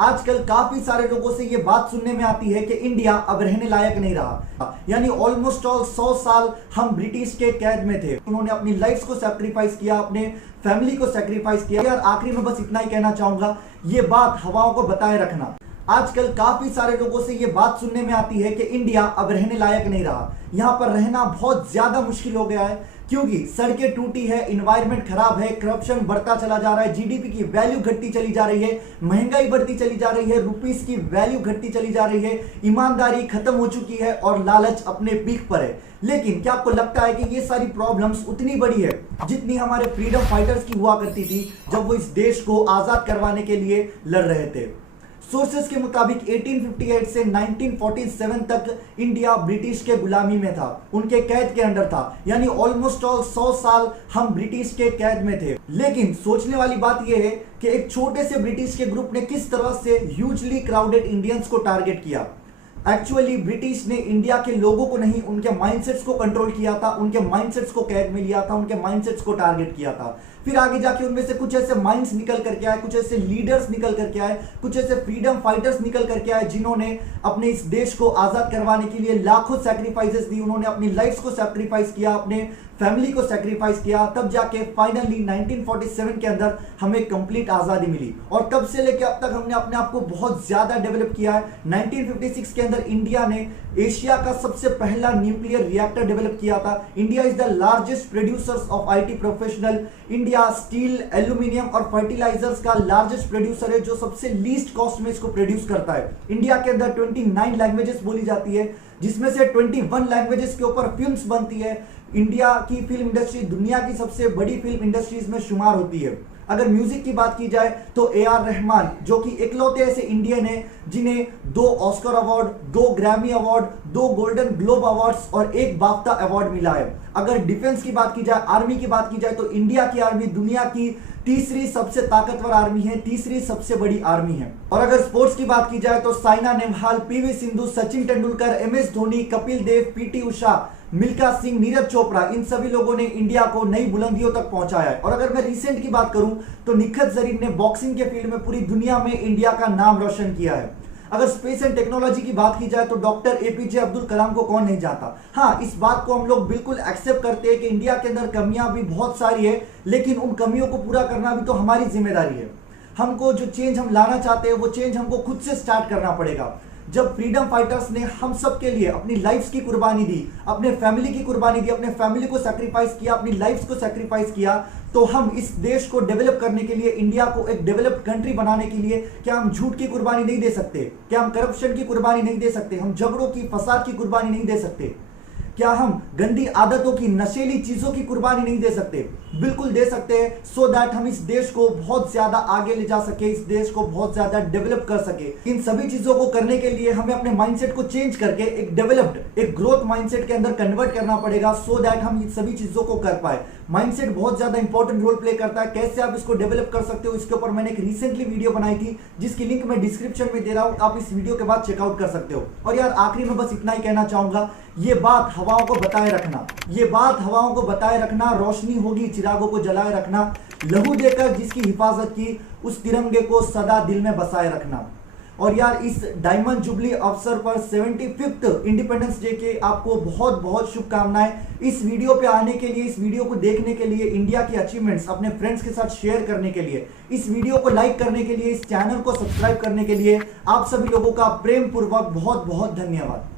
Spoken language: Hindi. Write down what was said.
आजकल काफी सारे लोगों से ये बात सुनने में आती है कि इंडिया अब रहने लायक नहीं रहा। यानी ऑलमोस्ट ऑल 100 साल हम ब्रिटिश के कैद में थे। उन्होंने अपनी लाइफ को सैक्रिफाइस किया, अपने फैमिली को सैक्रिफाइस किया। यार आखिरी में बस इतना ही कहना चाहूंगा, ये बात हवाओं को बताए रखना। आजकल काफी सारे लोगों से ये बात सुनने में आती है कि इंडिया अब रहने लायक नहीं रहा, यहाँ पर रहना बहुत ज्यादा मुश्किल हो गया है क्योंकि सड़कें टूटी है, इन्वायरमेंट खराब है, करप्शन बढ़ता चला जा रहा है, जीडीपी की वैल्यू घटती चली जा रही है, महंगाई बढ़ती चली जा रही है, रुपीस की वैल्यू घटती चली जा रही है, ईमानदारी खत्म हो चुकी है और लालच अपने पीक पर है। लेकिन क्या आपको लगता है कि ये सारी प्रॉब्लम्स उतनी बड़ी है जितनी हमारे फ्रीडम फाइटर्स की हुआ करती थी जब वो इस देश को आजाद करवाने के लिए लड़ रहे थे? सोर्सेस के मुताबिक 1858 से 1947 तक इंडिया ब्रिटिश के गुलामी में था, उनके कैद के अंडर था। यानी ऑलमोस्ट ऑल 100 साल हम ब्रिटिश के कैद में थे। लेकिन सोचने वाली बात यह है कि एक छोटे से ब्रिटिश के ग्रुप ने किस तरह से ह्यूजली क्राउडेड इंडियंस को टारगेट किया। एक्चुअली ब्रिटिश ने इंडिया के लोगों को नहीं, उनके माइंडसेट्स को कंट्रोल किया था, उनके माइंडसेट्स को कैद में लिया था, उनके माइंडसेट्स को टारगेट किया था। फिर आगे जाके उनमें से कुछ ऐसे माइंड्स निकल करके आए, कुछ ऐसे लीडर्स निकल करके आए, कुछ ऐसे फ्रीडम फाइटर्स निकल करके आए जिन्होंने अपने इस देश को आजाद करवाने के लिए लाखों सैक्रिफाइसेस दी। उन्होंने अपनी लाइफ को सैक्रिफाइस किया, अपने फैमिली को सैक्रिफाइस किया। तब जाके फाइनली 1947 के अंदर हमें कंप्लीट आजादी मिली और तब से लेकर अब तक हमने अपने आप को बहुत ज्यादा डेवलप किया है। 1956 के अंदर इंडिया ने एशिया का सबसे पहला न्यूक्लियर रिएक्टर डेवलप किया था। India is the largest producers of IT professional. India steel, aluminium और फर्टिलाइजर्स का लार्जेस्ट प्रोड्यूसर है जो सबसे लीस्ट कॉस्ट में इसको प्रोड्यूस करता है। इंडिया के अंदर 29 लैंग्वेजेस बोली जाती है जिसमें से 21 लैंग्वेजेस के ऊपर फिल्म्स बनती है। इंडिया की फिल्म इंडस्ट्री दुनिया की सबसे बड़ी फिल्म इंडस्ट्रीज में शुमार होती है। अगर म्यूजिक की बात की जाए तो ए.आर. रहमान जो कि इकलौते ऐसे इंडियन है जिन्हें 2 Oscar award, 2 Grammy award, 2 golden globe awards और 1 बाफ्टा अवार्ड मिला है। अगर डिफेंस की बात की जाए, आर्मी की बात की जाए तो इंडिया की आर्मी दुनिया की तीसरी सबसे ताकतवर आर्मी है, तीसरी सबसे बड़ी आर्मी है। और अगर स्पोर्ट्स की बात की जाए तो Saina Nehwal, PV Sindhu, Sachin Tendulkar, MS Dhoni, Kapil Dev, PT Usha, Milkha Singh, Neeraj Chopra, इन सभी लोगों ने इंडिया को नई बुलंदियों तक पहुंचाया है। और अगर मैं रिसेंट की बात करूं तो निखत जरीन ने बॉक्सिंग के फील्ड में पूरी दुनिया में इंडिया का नाम रोशन किया है। अगर स्पेस एंड टेक्नोलॉजी की बात की जाए तो डॉक्टर एपीजे अब्दुल कलाम को कौन नहीं जानता। हाँ, इस बात को हम लोग बिल्कुल एक्सेप्ट करते हैं कि इंडिया के अंदर कमियां भी बहुत सारी है, लेकिन उन कमियों को पूरा करना भी तो हमारी जिम्मेदारी है। हमको जो चेंज हम लाना चाहते हैं वो चेंज हमको खुद से स्टार्ट करना पड़ेगा। जब फ्रीडम फाइटर्स ने हम सब के लिए अपनी लाइफ्स की कुर्बानी दी, अपने फैमिली की कुर्बानी दी, अपने फैमिली को सैक्रिफाइस किया, अपनी लाइफ्स को सैक्रिफाइस किया, तो हम इस देश को डेवलप करने के लिए, इंडिया को एक डेवलप्ड कंट्री बनाने के लिए क्या हम झूठ की कुर्बानी नहीं दे सकते? क्या हम करप्शन की कुर्बानी नहीं दे सकते? हम झगड़ों की, फसाद की कुर्बानी नहीं दे सकते? क्या हम गंदी आदतों की, नशीली चीजों की कुर्बानी नहीं दे सकते? बिल्कुल दे सकते हैं, सो दैट हम इस देश को बहुत ज्यादा आगे ले जा सके, इस देश को बहुत ज्यादा डेवलप कर सके। इन सभी चीजों को करने के लिए हमें अपने माइंडसेट को चेंज करके एक डेवलप्ड, एक ग्रोथ माइंडसेट के अंदर कन्वर्ट करना पड़ेगा, सो दैट हम इन सभी चीजों को कर पाए। माइंडसेट बहुत ज्यादा इंपॉर्टेंट रोल प्ले करता है। कैसे आप इसको डेवलप कर सकते हो, इसके ऊपर मैंने एक रिसेंटली वीडियो बनाई थी जिसकी लिंक मैं डिस्क्रिप्शन में दे रहा हूं, आप इस वीडियो के बाद चेकआउट कर सकते हो। और यार आखिरी में बस इतना ही कहना चाहूंगा, ये बात हवाओं को बताए रखना, ये बात हवाओं को बताए रखना, रोशनी होगी चिरागों को जलाए रखना, लहू देकर जिसकी हिफाजत की उस तिरंगे को सदा दिल में बसाए रखना। और यार इस डायमंड जुबली अवसर पर 75th इंडिपेंडेंस डे के आपको बहुत बहुत शुभकामनाएं। इस वीडियो पे आने के लिए, इस वीडियो को देखने के लिए, इंडिया की अचीवमेंट्स अपने फ्रेंड्स के साथ शेयर करने के लिए, इस वीडियो को लाइक करने के लिए, इस चैनल को सब्सक्राइब करने के लिए आप सभी लोगों का प्रेम पूर्वक बहुत बहुत धन्यवाद।